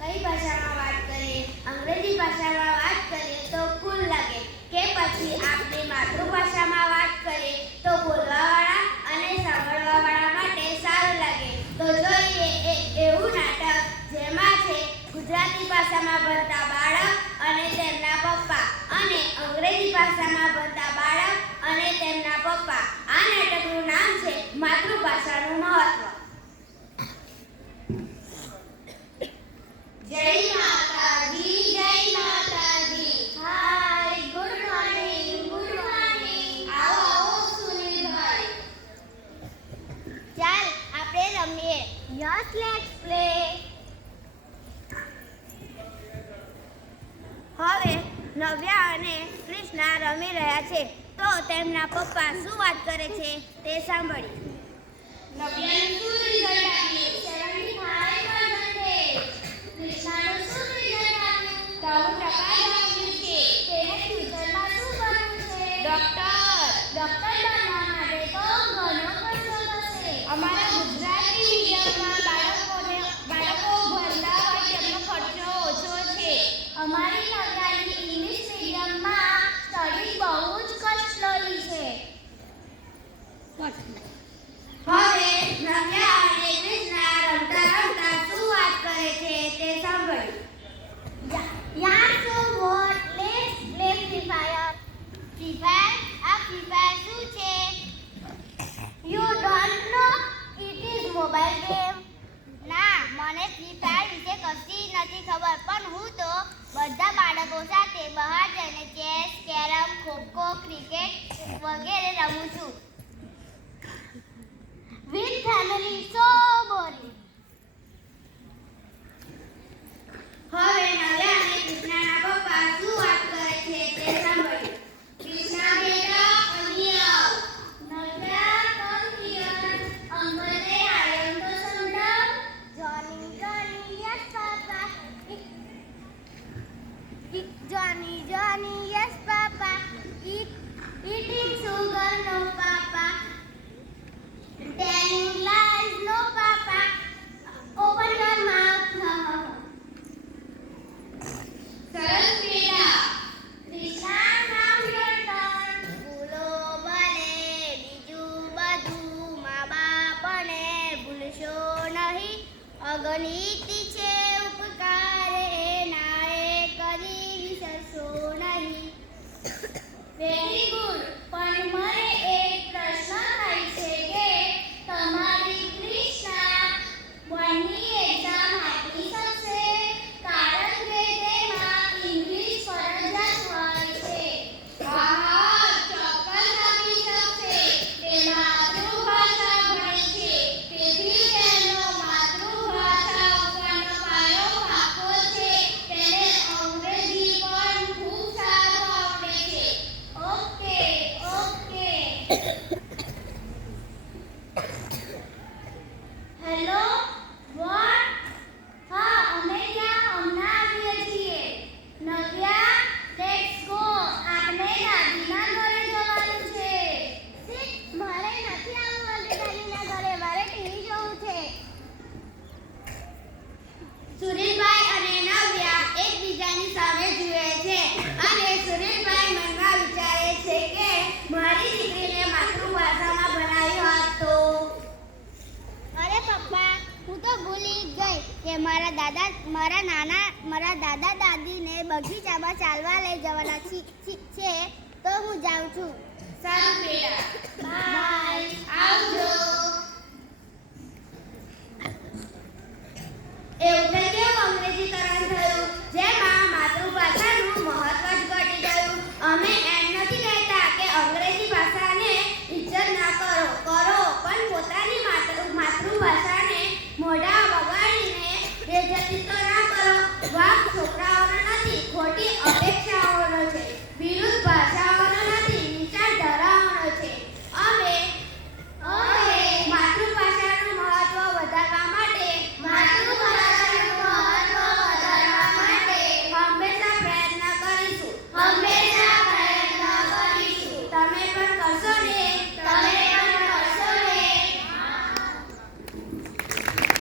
કઈ ભાષામાં વાત કરીએ? અંગ્રેજી ભાષામાં વાત કરીએ તો કુલ લાગે કે પછી આપણી માતૃભાષામાં વાત કરીએ તો બોલવાવાળા અને સાંભળવાવાળા માટે સારું લાગે. તો જોઈએ એક એવું નાટક જેમાં છે ગુજરાતી ભાષામાં ભણતા બાળક અને તેમના પપ્પા અને અંગ્રેજી ભાષામાં ભણતા બાળક અને તેમના પપ્પા. આ નાટકનું નામ છે માતૃભાષાનું મહત્વ. જય માતાજી, જય માતાજી. હાય, ગુડ મોર્નિંગ, ગુડ મોર્નિંગ. આવો આવો સુનિલભાઈ. ચાલ આપણે રમીએ. Yes, let's play. હવે નવ્યા અને કૃષ્ણા રમી રહ્યા છે તો તેમના પપ્પા શું વાત કરે છે તે સાંભળી. નવ્યાનું શું રિઝલ્ટ આવ્યું? 75%. કૃષ્ણાનું શું રિઝલ્ટ આવ્યું? 90% આવ્યું છે. તેને ફ્યુચરમાં શું બનવું છે? ડોક્ટર. ડોક્ટર બનવા માટે તો ઘણો ખર્ચો થશે. અમારા ગુજરાતી મીડિયમમાં બાળકો ભણતા હોય તેમનો ખર્ચો ઓછો છે. અમારી નવ્યાની ઇંગ્લિશ મીડિયમમાં સ્ટડી બહુ જ કોસ્ટલી છે. હવે નવ્યા અને કૃષ્ણા રમતા રમતા શું વાત કરે છે તે સાંભળી. યાર so what, let's play free fire. Free fire? આ ફ્રી ફાયર શું છે? You don't know? It is mobile game. ના, મને ફ્રી ફાયર વિશે કશી નથી ખબર, પણ હું તો બધા બાળકો સાથે બહાર જઈને ચેસ, કેરમ, ખોખો, ક્રિકેટ વગેરે રમું છું. With family so boring. હવે નવ્યા અને કૃષ્ણાના પપ્પા શું વાત કરે છે તે સાંભળી. કૃષ્ણા બેટા અહીં આવ. Navya come here. અંકલે આયમ તો સમજાવ. Johnny yes papa. Johnny yes papa. Eating sugar no papa. Telling lies, no papa. Open your mouth. સરસ બેટા. Krishna now your turn. ભૂલો ભલે બીજું બધું, મા બાપને ભૂલશો નહીં. અગણિત છે ઉપકાર એના, એ કદી વિસરશો નહીં. Very good. પણ મને એક પ્રશ્ન થાય છે કે તમારી કૃષ્ણા બોર્ડની એક્ઝામ આપી શકશે? કારણ કે તેમાં ઇંગ્લિશ ફરજિયાત હોય છે. હા, ચોક્કસ આપી શકશે. તે માતૃભાષા ભણે છે, તેથી તેનો માતૃભાષા ઉપરનો પાયો પાકો છે. તેને અંગ્રેજી પણ ખૂબ સારું આવડે છે. Okay okay. Hello, what? હા, અમે ત્યાં હમણાં આવીએ છીએ. Navya, let's go. આપણે દાદીના ઘરે જવાનું છે. મારે નથી આવવું દાદીના ઘરે, મારે ટીવી જોવું છે. સુનિલભાઈ અને નવ્યા એકબીજાની સામે જુએ છે અને સુનિલભાઈ મનમાં વિચારે છે કે મારી દીકરીને માતૃભાષામાં ભણાવી હોત તો. અરે પપ્પા, હું તો ભૂલી જ ગઈ કે મારા દાદા દાદીને બગીચામાં ચાલવા લઈ જવાના છે, તો હું જાઉં છું. સારું બેટા, બાય, આવજો. એવું તે કેવું અંગ્રેજીકરણ થયું જેમાં માતૃભાષાનું મહત્વ જ ઘટી ગયું. અમે એમ નથી કહેતા કે અંગ્રેજી ભાષાને ઇજ્જત ના કરો, પણ પોતાની માતૃભાષાને મોઢા બગાડીને બેઇજ્જતી તો ના કરો. વાક છોકરાઓને નથી, ખોટી અપેક્ષા